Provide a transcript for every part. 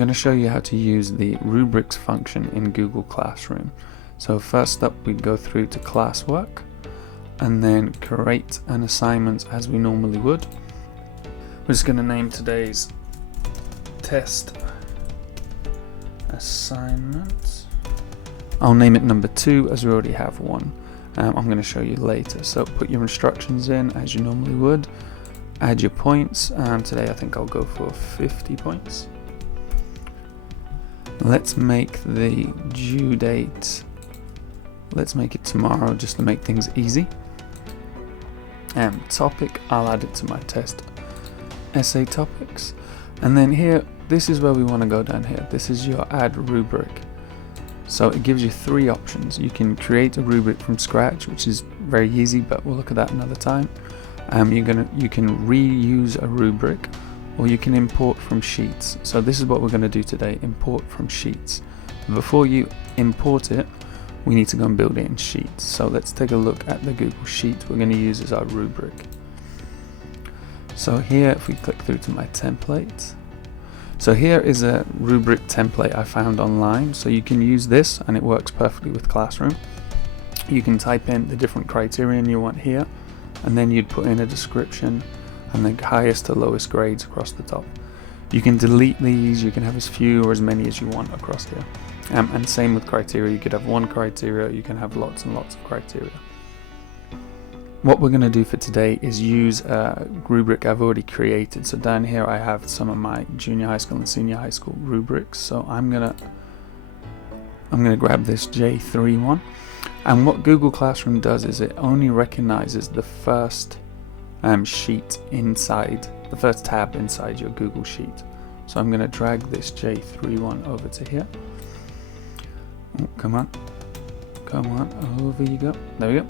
going to show you how to use the Rubrics function in Google Classroom. So first up, we'd go through to classwork and then create an assignment as we normally would. We're just going to name today's test assignment. I'll name it number 2 as we already have one. I'm going to show you later. So put your instructions in as you normally would. Add your points. Today I think I'll go for 50 points. Let's make the due date, let's make it tomorrow just to make things easy. Topic, I'll add it to my test essay topics. And then here, this is where we want to go down here. This is your add rubric. So it gives you 3 options. You can create a rubric from scratch, which is very easy, but we'll look at that another time. You can reuse a rubric, or you can import from Sheets. So this is what we're going to do today, import from Sheets. Before you import it, we need to go and build it in Sheets. So let's take a look at the Google Sheet we're going to use as our rubric. So here, if we click through to my template, so here is a rubric template I found online. So you can use this and it works perfectly with Classroom. You can type in the different criterion you want here, and then you'd put in a description and the highest to lowest grades across the top. You can delete these, you can have as few or as many as you want across here. And same with criteria, you could have 1 criteria, you can have lots and lots of criteria. What we're going to do for today is use a rubric I've already created. So down here I have some of my junior high school and senior high school rubrics. So I'm gonna grab this J3 one. And what Google Classroom does is it only recognizes the first sheet inside, the first tab inside your Google Sheet. So I'm going to drag this J3 one over to here. Oh, come on, over you go. There we go.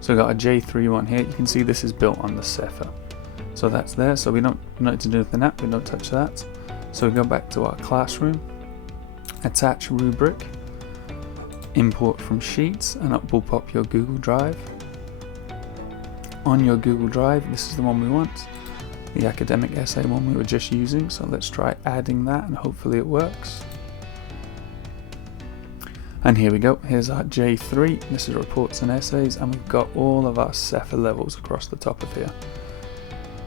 So we've got a J3 one here. You can see this is built on the Cepher. So that's there. So we don't need to do anything that. We don't touch that. So we go back to our Classroom, attach rubric, import from Sheets, and up will pop your Google Drive. On your Google Drive, this is the one we want, the academic essay one we were just using. So let's try adding that and hopefully it works. And here we go, here's our J3, this is reports and essays, and we've got all of our Cepher levels across the top of here.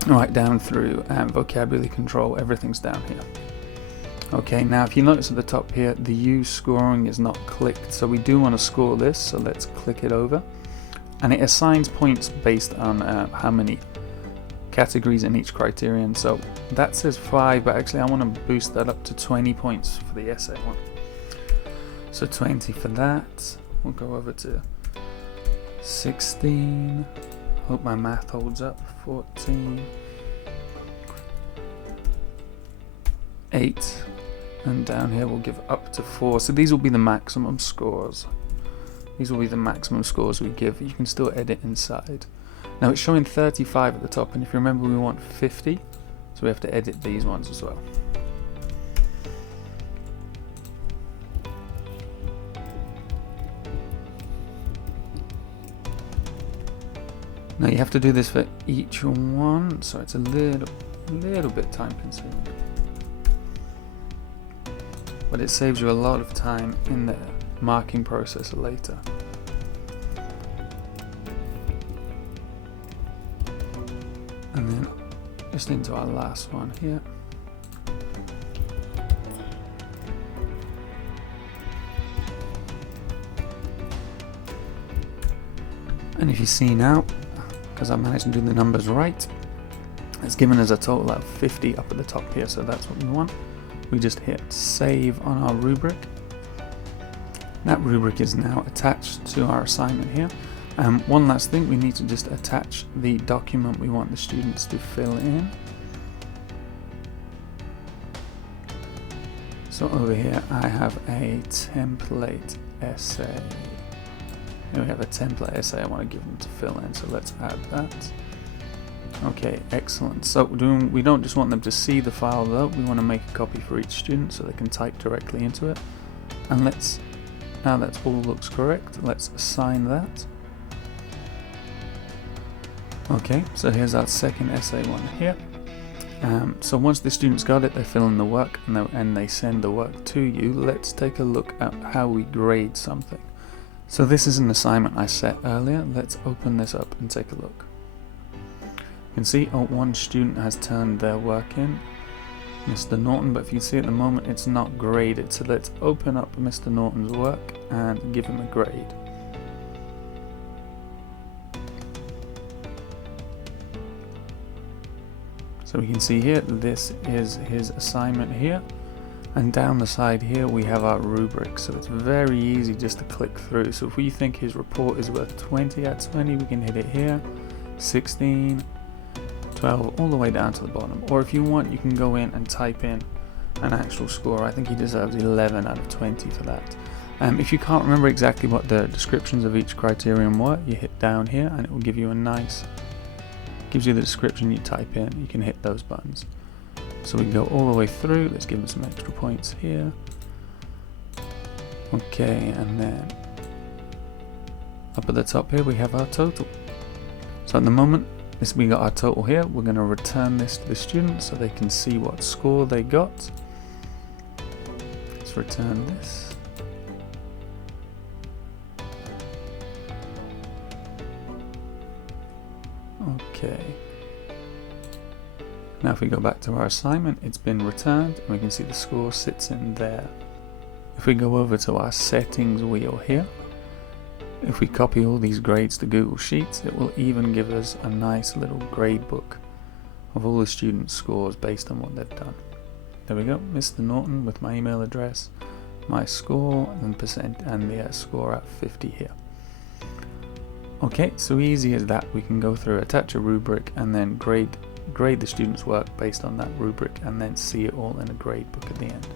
Right down through vocabulary control, everything's down here. Okay, now if you notice at the top here, the use scoring is not clicked, so we do want to score this, so let's click it over. And it assigns points based on how many categories in each criterion. So that says 5, but actually I want to boost that up to 20 points for the essay one. So 20 for that. We'll go over to 16. Hope my math holds up. 14. 8. And down here we'll give up to 4. So these will be the maximum scores. These will be the maximum scores we give. You can still edit inside. Now it's showing 35 at the top, and if you remember we want 50, so we have to edit these ones as well. Now you have to do this for each one, so it's a little bit time consuming. But it saves you a lot of time in the marking process later. And then just into our last one here. And if you see now, because I managed to do the numbers right, it's given us a total of 50 up at the top here, so that's what we want. We just hit save on our rubric. That rubric is now attached to our assignment here. One last thing, we need to just attach the document we want the students to fill in. So over here I have a template essay. Here we have a template essay I want to give them to fill in, so let's add that. Okay, excellent. So we don't just want them to see the file though, we want to make a copy for each student so they can type directly into it. And now that all looks correct, let's assign that. Okay, so here's our second essay one here. So once the students got it, they fill in the work and they send the work to you. Let's take a look at how we grade something. So this is an assignment I set earlier. Let's open this up and take a look. You can see one student has turned their work in, Mr. Norton, but if you can see at the moment it's not graded. So let's open up Mr. Norton's work and give him a grade. So we can see here, this is his assignment here, and down the side here we have our rubric. So it's very easy just to click through. So if we think his report is worth 20 out of 20, we can hit it here, 16, 12, all the way down to the bottom. Or if you want, you can go in and type in an actual score. I think he deserves 11 out of 20 for that. If you can't remember exactly what the descriptions of each criterion were, you hit down here and it will give you a nice, gives you the description. You type in, you can hit those buttons. So we can go all the way through. Let's give it some extra points here. Okay, and then up at the top here we have our total. So at the moment, we got our total here. We're going to return this to the students so they can see what score they got. Let's return this. Okay. Now if we go back to our assignment, it's been returned and we can see the score sits in there. If we go over to our settings wheel here, if we copy all these grades to Google Sheets, it will even give us a nice little grade book of all the students' scores based on what they've done. There we go, Mr. Norton with my email address, my score and percent, and the score at 50 here. Okay, so easy as that, we can go through, attach a rubric and then grade the students' work based on that rubric and then see it all in a grade book at the end.